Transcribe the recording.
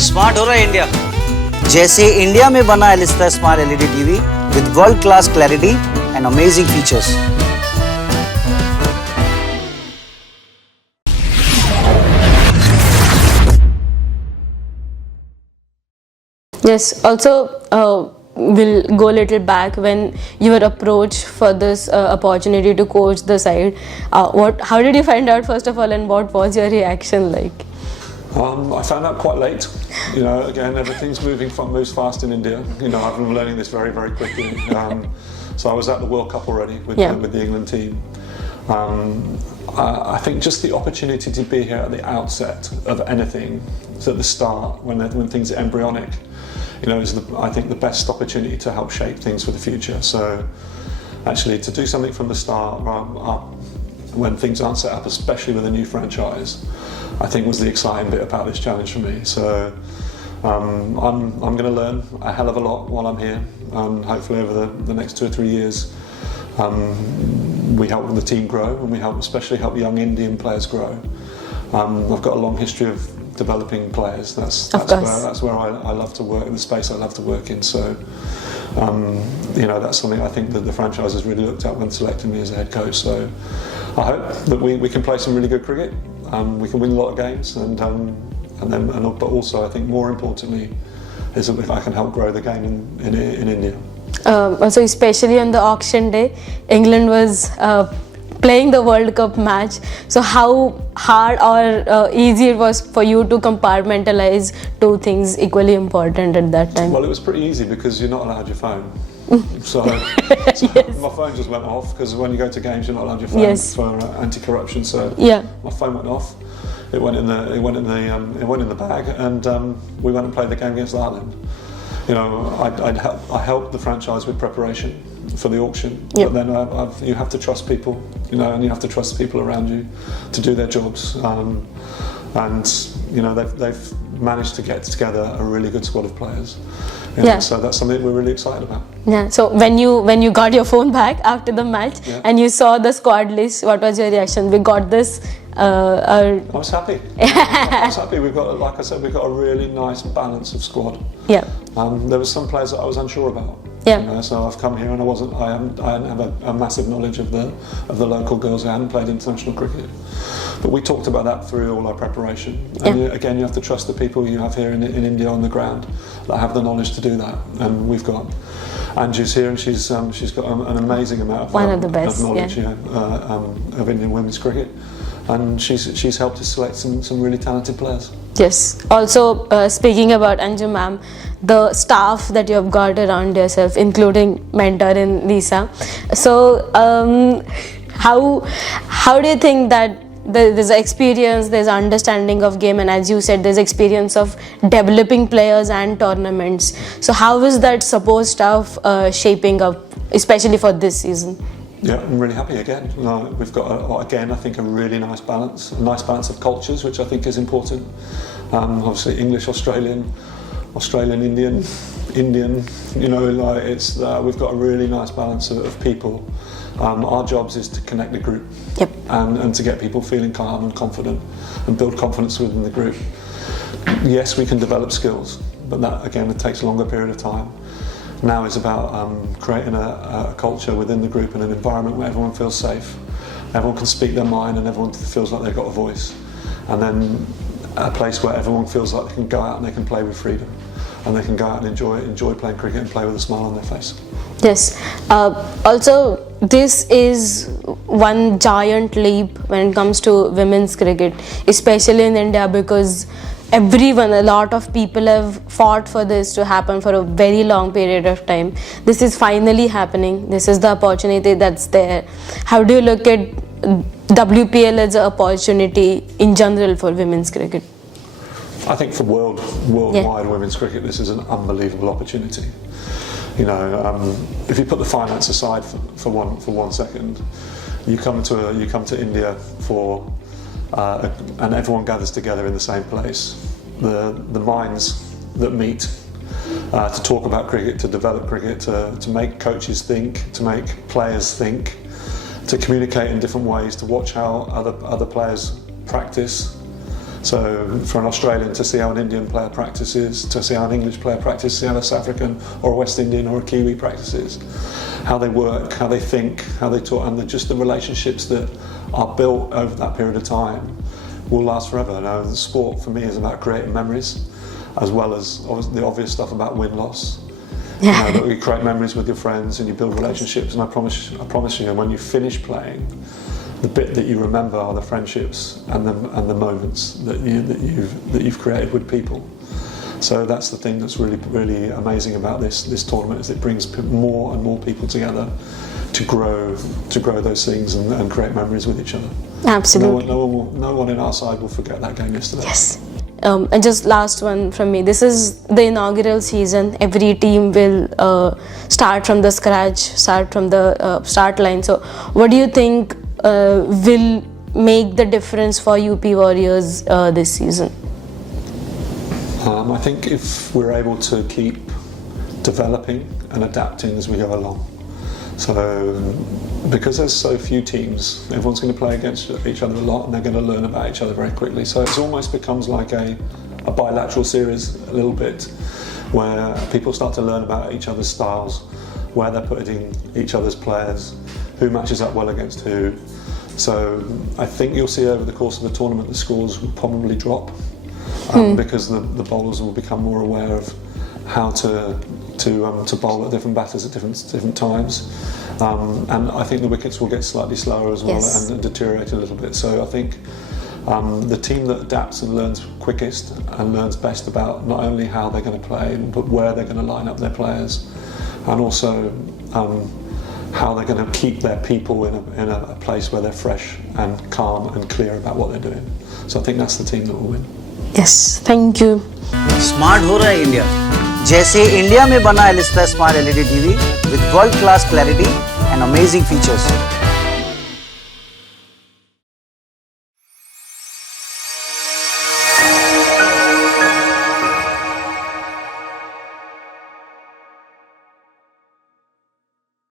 Smart हो रहा है इंडिया, जैसे इंडिया में बना है लिस्टा smart LED TV with world class clarity and amazing features. Yes, also we'll go a little back when you were approached for this opportunity to coach the side. How did you find out first of all, and what was your reaction like? I found out quite late. Again, everything's moves fast in India. I've been learning this very, very quickly. So I was at the World Cup already with the England team. I think just the opportunity to be here at the outset of anything, so at the start, when things are embryonic, is I think the best opportunity to help shape things for the future. So actually to do something from the start, when things aren't set up, especially with a new franchise, I think was the exciting bit about this challenge for me. So I'm going to learn a hell of a lot while I'm here, and hopefully over the next 2 or 3 years we help the team grow, and we especially help young Indian players grow. I've got a long history of developing players. That's where I love to work, the space I love to work in. So that's something I think that the franchise has really looked at when selecting me as a head coach. So I hope that we can play some really good cricket. We can win a lot of games, but also I think more importantly is if I can help grow the game in India. Also, especially on the auction day, England was playing the World Cup match. So how hard or easy it was for you to compartmentalize two things equally important at that time? Well, it was pretty easy because you're not allowed your phone. So Yes. My phone just went off, because when you go to games you're not allowed your phone for anti-corruption. So my phone went off. It went in the bag, and we went and played the game against Ireland. I helped the franchise with preparation for the auction, but then you have to trust people, and you have to trust the people around you to do their jobs. They've managed to get together a really good squad of players. So that's something we're really excited about. Yeah. So when you got your phone back after the match and you saw the squad list, what was your reaction? We got this. I was happy. I was happy. Like I said, we've got a really nice balance of squad. Yeah. There were some players that I was unsure about. Yeah. So I've come here and I hadn't have a massive knowledge of the local girls who hadn't played international cricket. But we talked about that through all our preparation. And again, you have to trust the people you have here in India on the ground that have the knowledge to do that. And we've got Anju's here, and she's got an amazing amount of knowledge of Indian women's cricket. And she's helped us select some really talented players. Yes. Also, speaking about Anju ma'am, the staff that you have got around yourself, including mentor in Lisa. So, how do you think that there's experience, there's understanding of game, and as you said, there's experience of developing players and tournaments. So, how is that support staff shaping up, especially for this season? Yeah, I'm really happy again. We've got, again, I think a really nice balance of cultures, which I think is important. Obviously English, Australian, Indian. We've got a really nice balance of people. Our jobs is to connect the group and to get people feeling calm and confident and build confidence within the group. Yes, we can develop skills, but that, again, it takes a longer period of time. Now is about creating a culture within the group and an environment where everyone feels safe, everyone can speak their mind, and everyone feels like they've got a voice. And then a place where everyone feels like they can go out and they can play with freedom, and they can go out and enjoy playing cricket and play with a smile on their face. Yes. Also, this is one giant leap when it comes to women's cricket, especially in India, because a lot of people have fought for this to happen for a very long period of time. This is finally happening. This is the opportunity that's there. How do you look at WPL as an opportunity in general for women's cricket? I think for worldwide women's cricket, this is an unbelievable opportunity. If you put the finance aside for one second, you come to India and everyone gathers together in the same place. The minds that meet to talk about cricket, to develop cricket, to make coaches think, to make players think, to communicate in different ways, to watch how other players practice, So for an Australian to see how an Indian player practices, to see how an English player practices, see how a South African or a West Indian or a Kiwi practices, how they work, how they think, how they talk, and just the relationships that are built over that period of time will last forever. Now, the sport for me is about creating memories, as well as the obvious stuff about win-loss. You know, that you create memories with your friends and you build relationships, and I promise you, when you finish playing, the bit that you remember are the friendships and the moments that you've created with people. So that's the thing that's really amazing about this tournament, is it brings more and more people together to grow those things and create memories with each other. Absolutely. No one in our side will forget that game yesterday. Yes. And just last one from me. This is the inaugural season. Every team will start from the scratch, start from the start line. So what do you think will make the difference for UP Warriorz this season? I think if we're able to keep developing and adapting as we go along. So because there's so few teams, everyone's going to play against each other a lot, and they're going to learn about each other very quickly. So it almost becomes like a bilateral series a little bit, where people start to learn about each other's styles, where they're putting each other's players, who matches up well against who. So I think you'll see over the course of the tournament the scores will probably drop, because the bowlers will become more aware of how to bowl at different batters at different times, and I think the wickets will get slightly slower as well. Yes. and deteriorate a little bit. So I think the team that adapts and learns quickest and learns best about not only how they're going to play, but where they're going to line up their players, and also how they're going to keep their people in a place where they're fresh and calm and clear about what they're doing. So I think that's the team that will win. Yes, thank you. Smart हो रहा है India, जैसे India में बना Elista smart LED TV with world class clarity and amazing features.